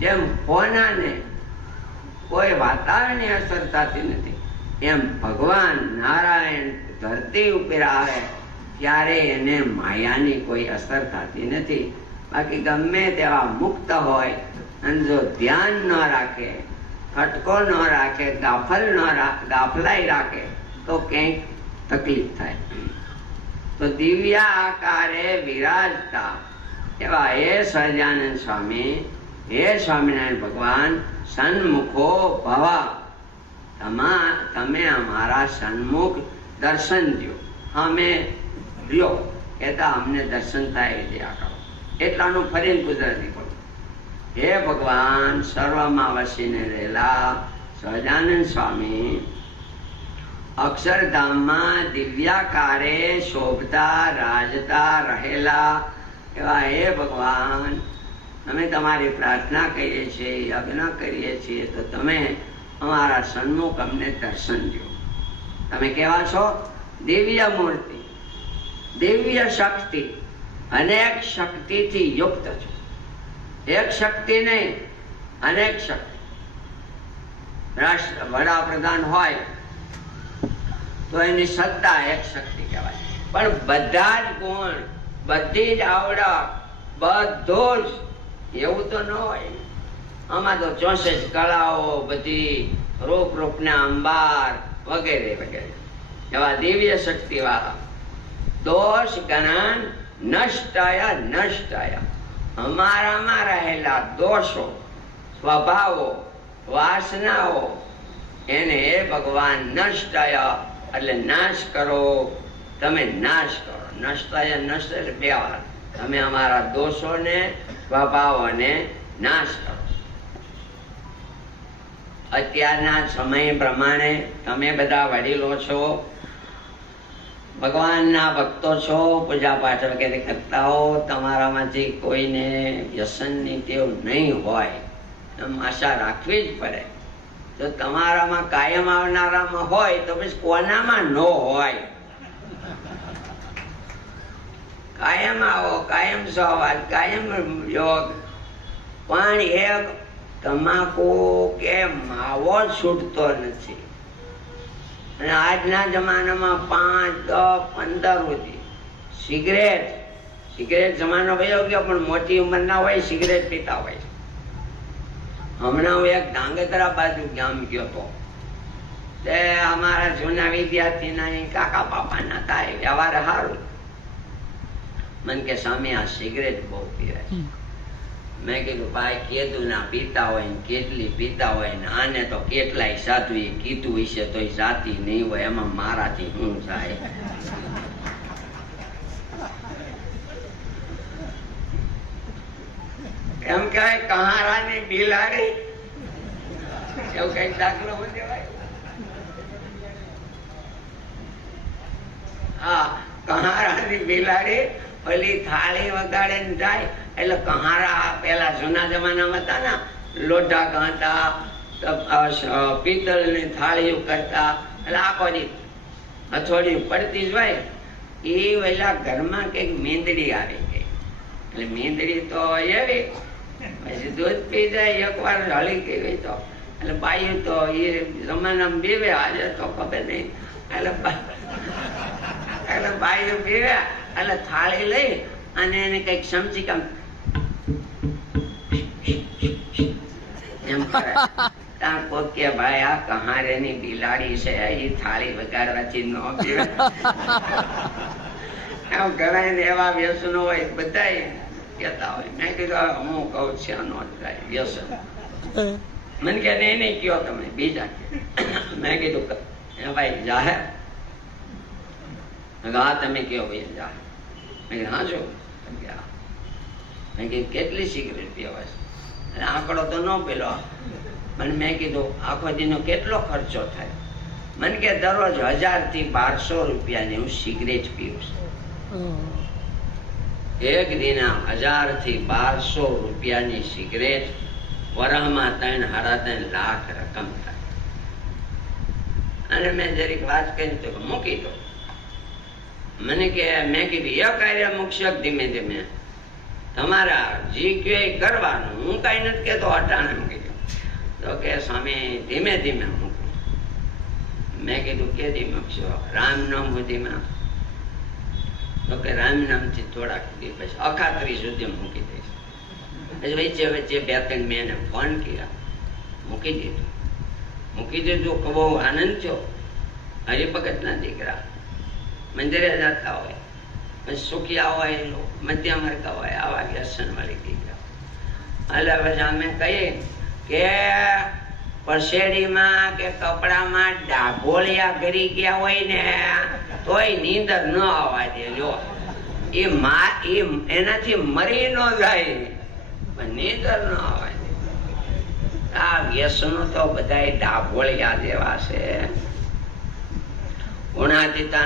જેમ હોનાને કોઈ વાતાવરણની અસર થતી નથી, એમ ભગવાન નારાયણ ધરતી ઉપર આવે ત્યારે એને માયાની કોઈ અસર થતી નથી. બાકી ગમે તેવા મુક્ત હોય અને જો ધ્યાન ન રાખે, ખટકો ન રાખે, ગાફલાઈ રાખે તો ક્યાંક તકલીફ થાય. તો દિવ્ય આકારે વિરાજતા એવા હે સહજાનંદ સ્વામી, હે સ્વામિનારાયણ ભગવાન, સન્મુખો ભવ, તમે અમારા સન્મુખ દર્શન દો. અમે લ્યો કહેતા અમને દર્શન થાય એ દયા કરો. એટલાનું ફરીને ગુજરાતી બોલો. હે ભગવાન, સર્વમાં વસીને રહેલા સહજાનંદ સ્વામી, અક્ષરધામમાં દિવ્યાકારે શોભતા રાજતા રહેલા એવા હે ભગવાન, અમે તમારી પ્રાર્થના કરીએ છીએ, યજ્ઞ કરીએ છીએ, તો તમે અમારા સન્મુખ અમને દર્શન દો. તમે કેવા છો? દિવ્ય મૂર્તિ, દિવ્ય શક્તિ, અનેક શક્તિથી યુક્ત છો. એક શક્તિ નહીં, અનેક શક્તિ. રાષ્ટ્ર વડાપ્રધાન હોય તો એની સત્તા એક શક્તિ કહેવાય, પણ બધા જ ગુણ, બધી જ આવડત, બધું જ એવું તો ન હોય. આમાં તો 64 કળાઓ, બધી રૂપના અંબાર વગેરે વગેરે એવા દિવ્ય શક્તિ વાળા. દોષ ગણાન નષ્ટાય નષ્ટાય, અમારામાં રહેલા દોષો, સ્વભાવો, વાસનાઓ એને હે ભગવાન નષ્ટાય એટલે નાશ કરો. તમે નાશ કરો. નષ્ટાય નષ્ટ એટલે બે વાર. તમે અમારા દોષોને, સ્વભાવોને નાશ કરો. અત્યારના સમય પ્રમાણે તમે બધા વડીલો છો, ભગવાનના ભક્તો છો, પૂજા પાઠ વગેરે કરતા હો, તમારામાંથી કોઈને વ્યસનની ટેવ નહીં હોય એમ આશા રાખવી જ પડે. જો તમારામાં કાયમ આવનારામાં હોય તો પછી કોનામાં ન હોય? કાયમ આવો, કાયમ સવાલ, કાયમ યોગ. પણ એક તમાકુ કે માવો છૂટતો નથી. અને આજના જમાનામાં 5, 10, 15 સુધી સિગરેટ જમાનો વયો ગયો, પણ મોટી ઉંમરના હોય સિગરેટ પીતા હોય. હમણાં હું એક ધાંગધ્રા બાજુ ગામ ગયો હતો, તે અમારા જૂના વિદ્યાર્થીના કાકા પાપાના થાય વ્યવહાર સારું. મને કે સ્વામી આ સિગરેટ બહુ પીવાય. મેં કીધું ભાઈ, કેદું ના પીતા હોય ને કેટલી પીતા હોય ને આને તો કેટલાય સાધુએ કીધું હશે તો જાતી નહીં હોય, એમાં મારાથી શું થાય? એમ કહેવાય કહારાની બિલાડી, એવું કઈ દાખલો દેવાય. હા, કહારાની બિલાડી ઓલી થાળી વગાડે ને જાય એટલે કહારા પેલા જૂના જમાનામાં હતા ને, લોઢા ગાંઠા, પિત્તળની થાળીઓ કરતા, એટલે આખો દી હથોડી પડતી જ હોય. એ વેલા ઘરમાં કઈક મીંદડી આવી ગઈ. એટલે મીંદડી તો એવી પછી દૂધ પી જાય, એકવાર હળી ગઈ તો એટલે બાયું તો એ જમાનામાં પીવે, આજે તો ખબર નહીં. એટલે બાયું પીવે એટલે થાળી લઈ અને એને કઈક સમજી કામ એમ કરે. ત્યાં કોઈ કે ભાઈ આ કહારેની બિલાડી છે, એ થાળી વગાડવાથી ન પીવે. ઘણા એવા વ્યસનો હોય, બધા કેતા હોય. મેં કીધું હું કઉ છું નો થાય વ્યસન. મને કે નહીં કયો તમે બીજા. મેં કીધું ભાઈ જાહેર, હા તમે કયો ભાઈ જાહેર. મેં કીધું હા જો. મેં કીધું કેટલી સિગરેટ પીવાય છે? આંકડો તો ન પેલો. મને મેં કીધું આખો દીનો કેટલો ખર્ચો થાય? મને કે દરરોજ 1000 થી 1200 રૂપિયાની હું સિગરેટ પીવું છું. એક દિના 1000 થી 1200 રૂપિયાની સિગરેટ, વરહમાં 3-3.5 લાખ રકમ થાય. અને મેં જરીક વાત કરી તો મૂકી દો. મને કે મેં કીધું એ કાર્ય મૂકશો ધીમે ધીમે. તમારા જી કે કરવાનું, હું કઈ નથી કેતો અટાણે મૂકી દો. તો કે સ્વામી ધીમે ધીમે મૂકું. મેં કીધું કે દી મૂકશો? રામ નામ સુધીમાં. તો કે રામ નામ થી થોડાક દી પછી અખાત્રી સુધી મૂકી દઈશ. વચ્ચે વચ્ચે બે ત્રણ મેં એને ફોન કર્યા, મૂકી દીધું. મૂકી દીધું કે બહુ આનંદ થયો. હરિભગત ના દીકરા મંદિરે જતા હોય, સુખિયા હોય, મધ્યમ વર્ગ હોય, આવા વ્યસન વાળી દીકરા. એટલે પછી અમે કહીએ કે પરસેડીમાં કે કપડામાં ડાભોળિયા કરી ગયા હોય ને તોય નીંદર ન આવવા દે. જો એનાથી મરી ન જાય પણ નીંદર ન આવવા દે. આ વ્યસનો તો બધા ડાભોળિયા જેવા છે. ગુણાતીતાના